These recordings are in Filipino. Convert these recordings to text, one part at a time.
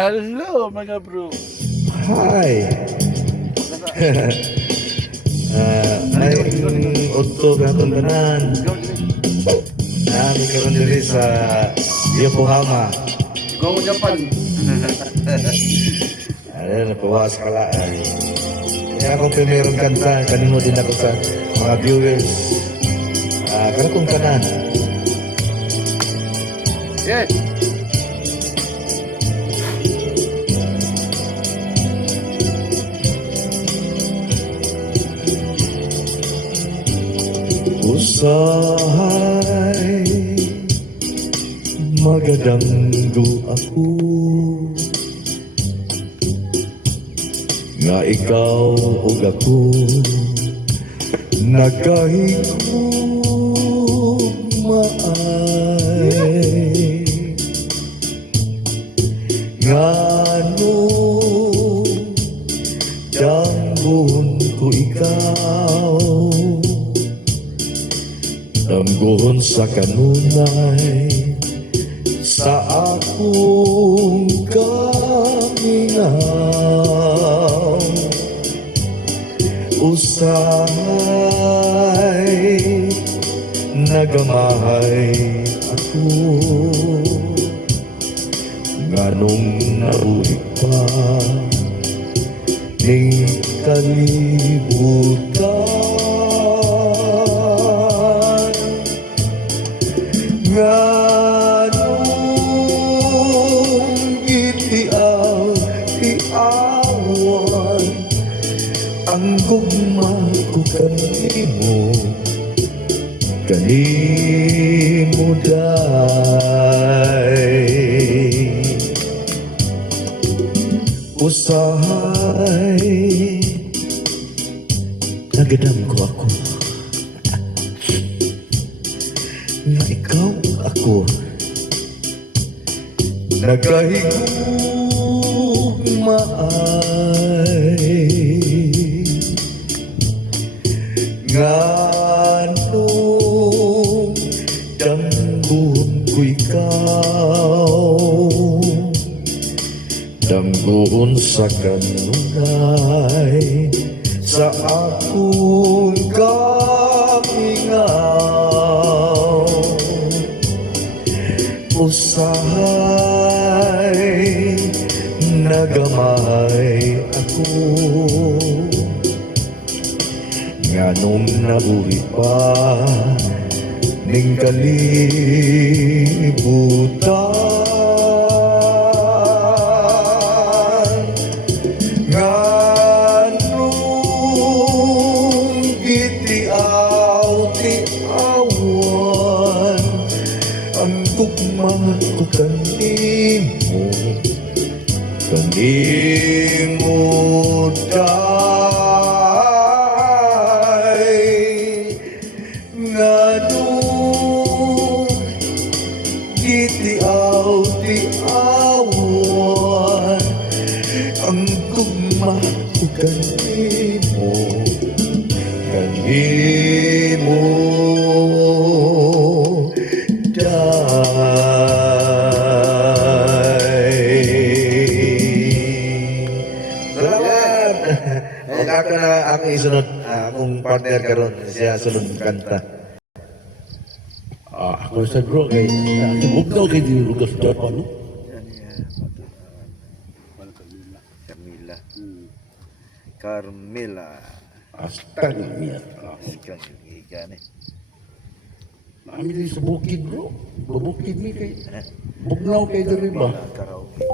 Hello mga bro. Hi. Ah, ay utto ka akong tanan. Nami karon diri sa Yokohama. Mo Japan. Ano napawas ka la. ay. Kaya akong primerong kanta, kanino din ako sa mga viewers. Ah, karon kong tanan. Yeah. Usahay Magadanggo ako. Nga ikaw ug ako. Nagkahigog Tangguhon sa kanunay sa akong kamingaw Usay nagamahay ako. Nganong naruhig pa ning kalibutan Ang gugma ko kanimo Kanimo day Usahay Nagadam ko ako Nga ikaw ako Nagahigug Damgun sa kanunay Sa akong kamingaw Usahay Nagamay ako. Nganong nabuhi pa Ning kalibutan Ang tugma ko kanimo Kanimo day Nganong gitiaw tiawan Ang tugma ko kanimo isunod, ah, akong partner karon siya sunod kanta. Ah, ako sa bro kay bugnaw kay di lugas Japan no. Camila. Carmela. Hasta niya. Sikan ikan eh. Kami din sa bukid bro. Babukid mi kay bugnaw kay diri ba. Karaoke.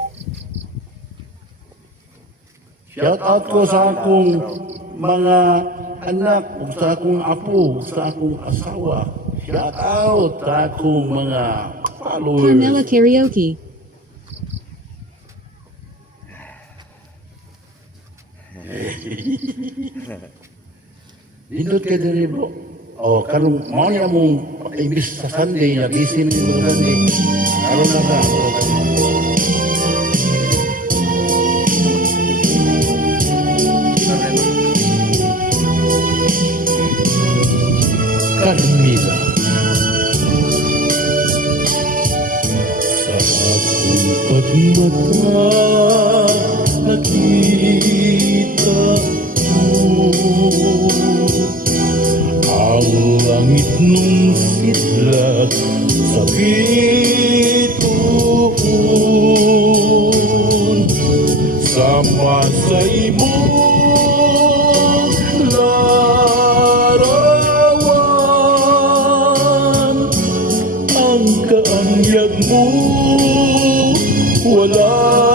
Shout out ko sa akong mga anak ug sa akong apo, sa akong asawa. Shout out sa akong mga followers. Carmela Karaoke. Dindot kay diri bro. O karong mao niya mong imbis sa Sunday na busy mo Sunday. Karon na ta. Carmila. Sa bituon Sama sa larawan. Ang kaanyag mo walay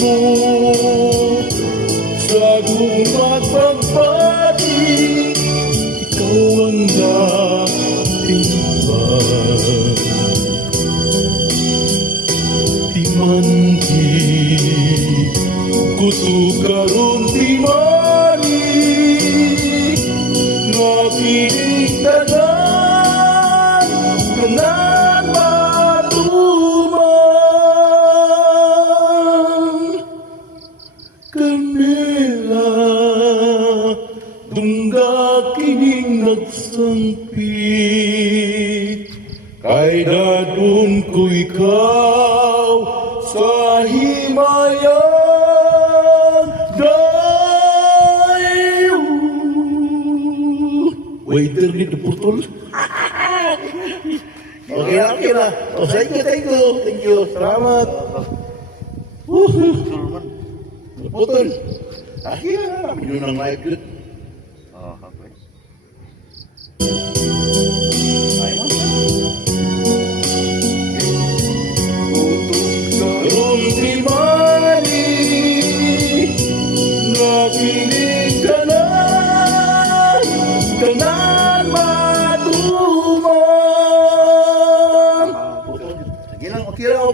mahimo sa akong magpagpati, ikaw ang natipan. Di man di kutukaron di dadun ko ikaw sa himayan dayo. Waiter dito putol. okay okay na. Oh, thank you, thank you, thank you. Salamat. Woohoo. Putol. Akhirnya na namin yun ang live yun. Oh, okay.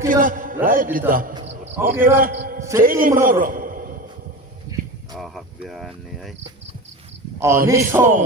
Okay lang, okay lang. Live kita. Okay lang. Sige mo na bro. Ah, hakbihan ni ay. Oh, this song.